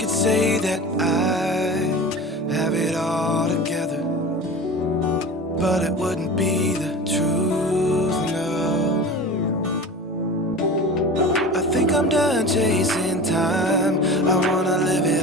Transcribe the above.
could say that I have it all together, but it wouldn't be the truth, no. I think I'm done chasing time. I wanna live it